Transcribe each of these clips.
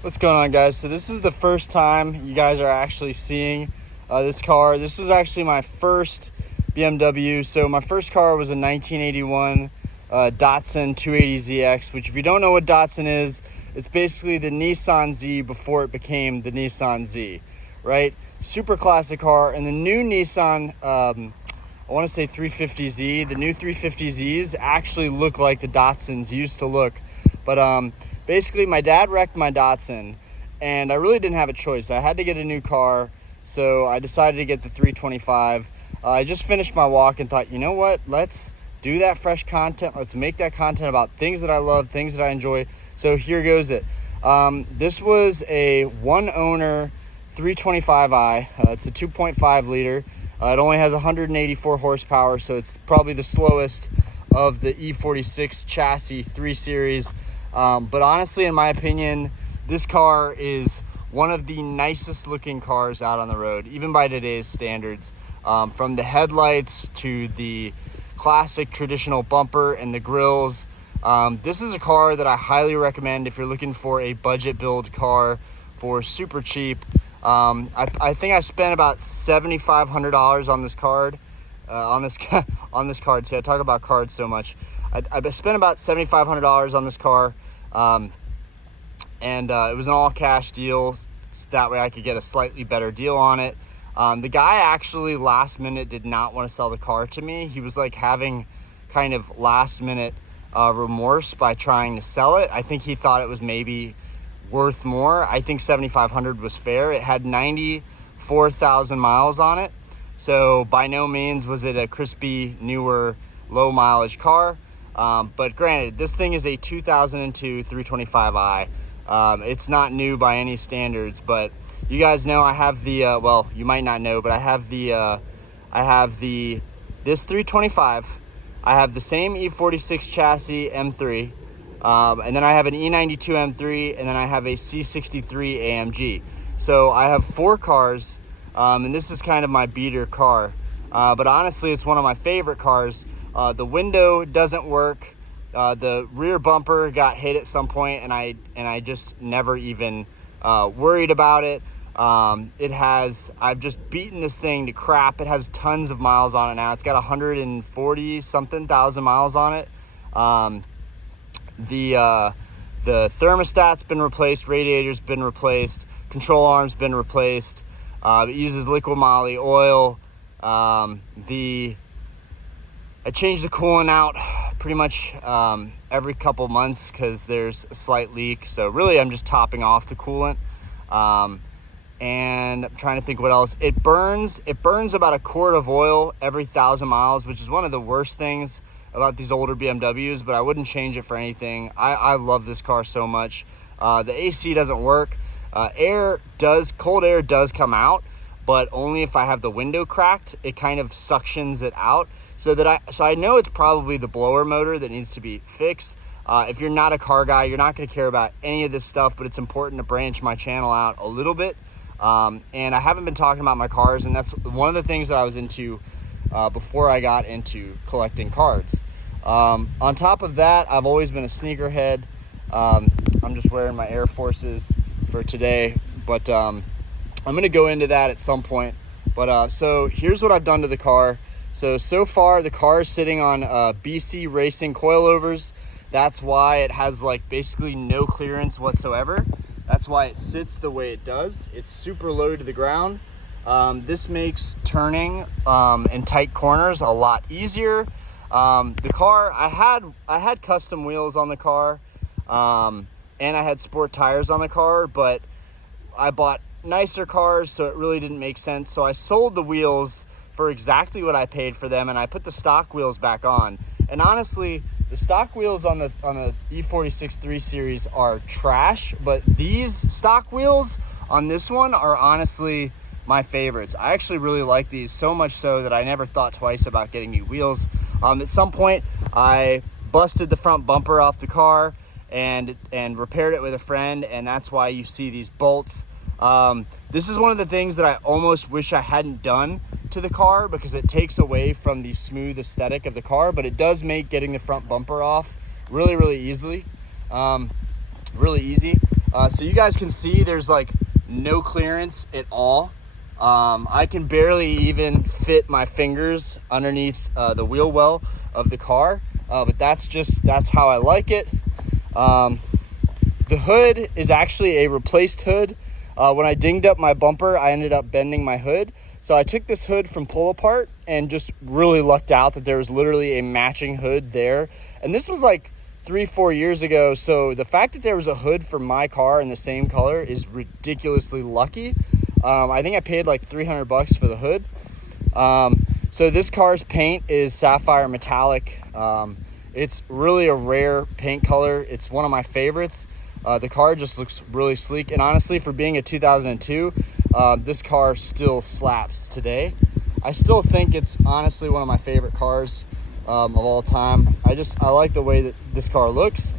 What's going on, guys? So this is the first time you guys are actually seeing this car. This was actually my first BMW. So my first car was a 1981 Datsun 280ZX, which if you don't know what Datsun is, it's basically the Nissan Z before it became the Nissan Z, right? Super classic car. And the new Nissan, I want to say 350Z, the new 350Zs actually look like the Datsuns used to look. But basically, my dad wrecked my Datsun, and I really didn't have a choice. I had to get a new car, so I decided to get the 325. I just finished my walk and thought, you know what? Let's do that fresh content. Let's make that content about things that I love, things that I enjoy. So here goes it. This was a one-owner 325i. It's a 2.5 liter. It only has 184 horsepower, so it's probably the slowest of the E46 chassis 3 Series. But honestly, in my opinion, this car is one of the nicest looking cars out on the road, even by today's standards. From the headlights to the classic traditional bumper and the grills. This is a car that I highly recommend if you're looking for a budget build car for super cheap. I think I spent about $7,500 on this card. On this card. See, I talk about cards so much. I spent about $7,500 on this car, and it was an all-cash deal. So that way I could get a slightly better deal on it. The guy actually last minute did not want to sell the car to me. He was like having kind of last minute remorse by trying to sell it. I think he thought it was maybe worth more. I think $7,500 was fair. It had 94,000 miles on it. So by no means was it a crispy, newer, low mileage car. But granted, this thing is a 2002 325i. It's not new by any standards, but you guys know I have the, well, you might not know, but I have this 325. I have the same E46 chassis M3. And then I have an E92 M3, and then I have a C63 AMG. So I have 4 cars. And this is kind of my beater car, but honestly it's one of my favorite cars. The window doesn't work, the rear bumper got hit at some point, and I just never even worried about it. I've just beaten this thing to crap. It has tons of miles on it now. It's got 140 something thousand miles on it. The thermostat's been replaced, radiator's been replaced, control arm's been replaced. It uses liquid moly oil. I change the coolant out pretty much every couple months because there's a slight leak. So really I'm just topping off the coolant. And I'm trying to think what else. It burns about a quart of oil every 1,000 miles, which is one of the worst things about these older BMWs, but I wouldn't change it for anything. I love this car so much. The AC doesn't work. Cold air does come out, but only if I have the window cracked. It kind of suctions it out, so I know it's probably the blower motor that needs to be fixed. If you're not a car guy, you're not going to care about any of this stuff, but it's important to branch my channel out a little bit. And I haven't been talking about my cars, and that's one of the things that I was into before I got into collecting cards. On top of that, I've always been a sneakerhead. I'm just wearing my Air Forces for today, but I'm gonna go into that at some point. But so here's what I've done to the car. So far the car is sitting on BC Racing coilovers. That's why it has like basically no clearance whatsoever. That's why it sits the way it does. It's super low to the ground. This makes turning in tight corners a lot easier. The car, I had custom wheels on the car, and I had sport tires on the car, but I bought nicer cars, so it really didn't make sense. So I sold the wheels for exactly what I paid for them, and I put the stock wheels back on. And honestly, the stock wheels on the E46 3 Series are trash, but these stock wheels on this one are honestly my favorites. I actually really like these, so much so that I never thought twice about getting new wheels. At some point, I busted the front bumper off the car and repaired it with a friend, and that's why you see these bolts. This is one of the things that I almost wish I hadn't done to the car, because it takes away from the smooth aesthetic of the car, but it does make getting the front bumper off really easy. So you guys can see there's like no clearance at all. I can barely even fit my fingers underneath the wheel well of the car, but that's how I like it. The hood is actually a replaced hood. When I dinged up my bumper, I ended up bending my hood. So I took this hood from pull apart and just really lucked out that there was literally a matching hood there. And this was like 3-4 years ago. So the fact that there was a hood for my car in the same color is ridiculously lucky. I think I paid like $300 for the hood. So this car's paint is Sapphire metallic. It's really a rare paint color. It's one of my favorites. The car just looks really sleek, and honestly, for being a 2002, this car still slaps today. I still think it's honestly one of my favorite cars of all time. I like the way that this car looks.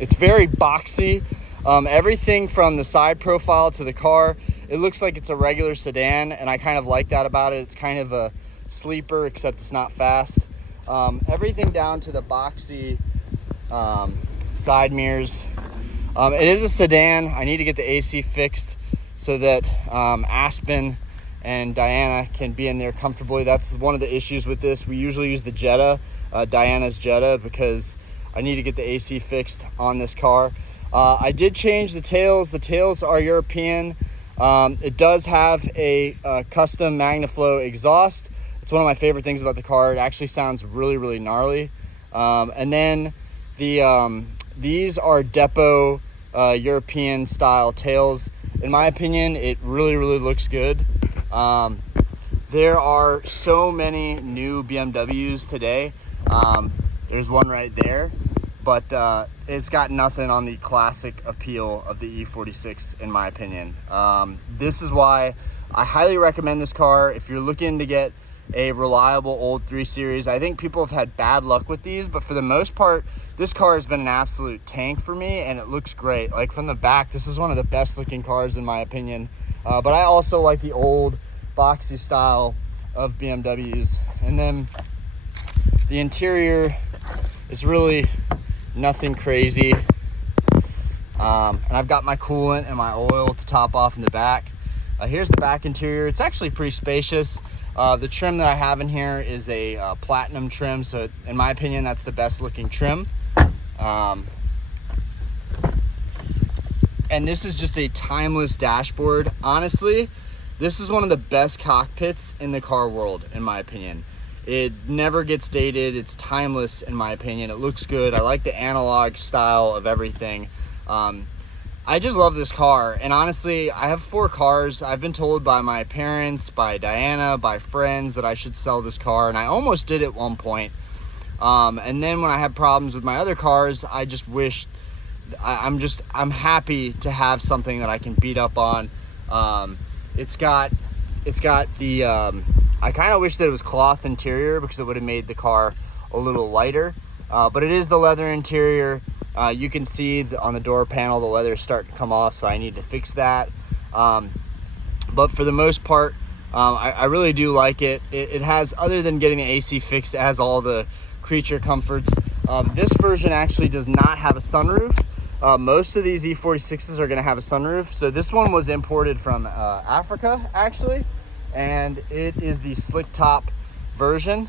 It's very boxy. Everything from the side profile to the car, it looks like it's a regular sedan, and I kind of like that about it. It's kind of a sleeper, except it's not fast. Everything down to the boxy side mirrors. It is a sedan. I need to get the AC fixed so that Aspen and Diana can be in there comfortably. That's one of the issues with this. We usually use the Jetta, Diana's Jetta, because I need to get the AC fixed on this car. I did change the tails. The tails are European. It does have a custom magnaflow exhaust. It's one of my favorite things about the car. It actually sounds really, really gnarly. And then these are Depo European style tails. In my opinion, it really, really looks good. There are so many new BMWs today. There's one right there, but it's got nothing on the classic appeal of the E46, in my opinion. This is why I highly recommend this car if you're looking to get a reliable old 3 Series. I think people have had bad luck with these, but for the most part, this car has been an absolute tank for me, and it looks great. Like from the back, this is one of the best looking cars in my opinion. But I also like the old boxy style of BMWs. And then the interior is really nothing crazy. And I've got my coolant and my oil to top off in the back. Here's the back interior. It's actually pretty spacious. The trim that I have in here is a platinum trim, so in my opinion, that's the best looking trim. And this is just a timeless dashboard. Honestly, this is one of the best cockpits in the car world, in my opinion. It never gets dated. It's timeless, in my opinion. It looks good. I like the analog style of everything. I just love this car, and honestly, I have 4 cars. I've been told by my parents, by Diana, by friends that I should sell this car, and I almost did at one point. And then when I had problems with my other cars, I just wished, I'm happy to have something that I can beat up on. It's got the, I kind of wish that it was cloth interior because it would have made the car a little lighter, but it is the leather interior. You can see on the door panel, the leather is starting to come off, so I need to fix that. But for the most part, I really do like it. It has, other than getting the AC fixed, it has all the creature comforts. This version actually does not have a sunroof. Most of these E46s are going to have a sunroof. So this one was imported from Africa, actually, and it is the Slicktop version.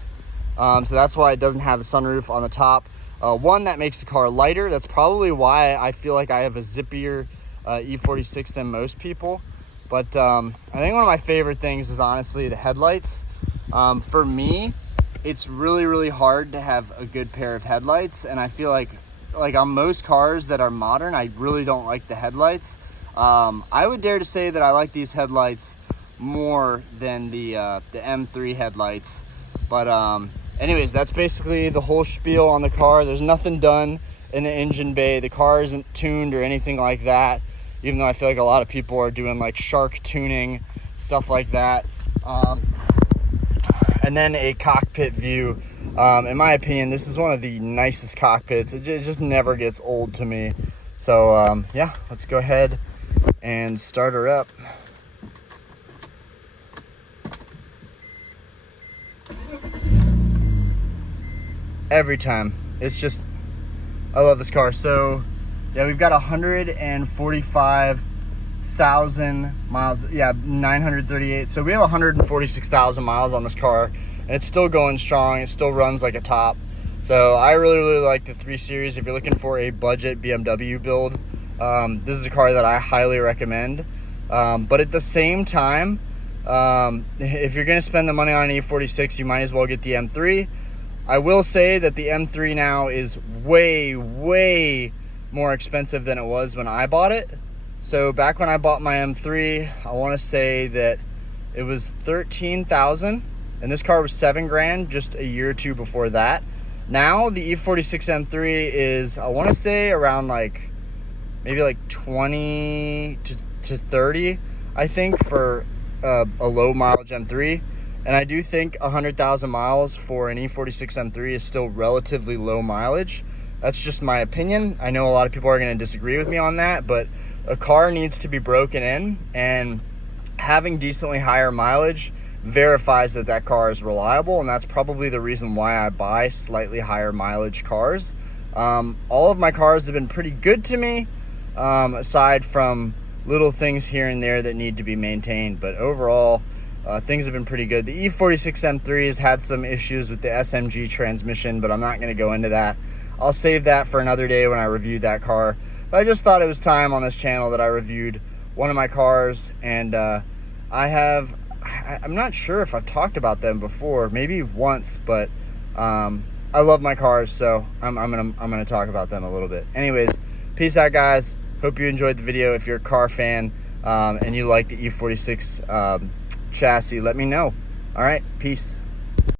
So that's why it doesn't have a sunroof on the top. One, that makes the car lighter. That's probably why I feel like I have a zippier E46 than most people. But I think one of my favorite things is honestly the headlights. For me, it's really, really hard to have a good pair of headlights, and I feel like on most cars that are modern, I really don't like the headlights. I would dare to say that I like these headlights more than the M3 headlights. But anyways, that's basically the whole spiel on the car. There's nothing done in the engine bay. The car isn't tuned or anything like that, even though I feel like a lot of people are doing like shark tuning, stuff like that. And then a cockpit view. In my opinion, this is one of the nicest cockpits. It just never gets old to me. So yeah, let's go ahead and start her up. Every time, it's just, I love this car. So Yeah, we've got 145,000 miles. Yeah, 938. So we have 146,000 miles on this car, and it's still going strong. It still runs like a top. So I really like the 3 Series. If you're looking for a budget BMW build, this is a car that I highly recommend. But at the same time, if you're going to spend the money on an E46, you might as well get the M3. I will say that the M3 now is way more expensive than it was when I bought it. So back when I bought my M3, I want to say that it was 13,000, and this car was 7 grand just a year or two before that. Now the E46 M3 is, I want to say, around like maybe like 20 to 30, I think, for a low mileage M3. And I do think 100,000 miles for an E46 M3 is still relatively low mileage. That's just my opinion. I know a lot of people are going to disagree with me on that, but a car needs to be broken in, and having decently higher mileage verifies that that car is reliable, and that's probably the reason why I buy slightly higher mileage cars. All of my cars have been pretty good to me, aside from little things here and there that need to be maintained, but overall things have been pretty good. The E46 M3 has had some issues with the SMG transmission, but I'm not going to go into that. I'll save that for another day when I review that car. But I just thought it was time on this channel that I reviewed one of my cars, and I'm not sure if I've talked about them before, maybe once, but I love my cars, so I'm gonna talk about them a little bit. Anyways, peace out, guys. Hope you enjoyed the video. If you're a car fan and you like the E46 chassis, let me know. All right, peace.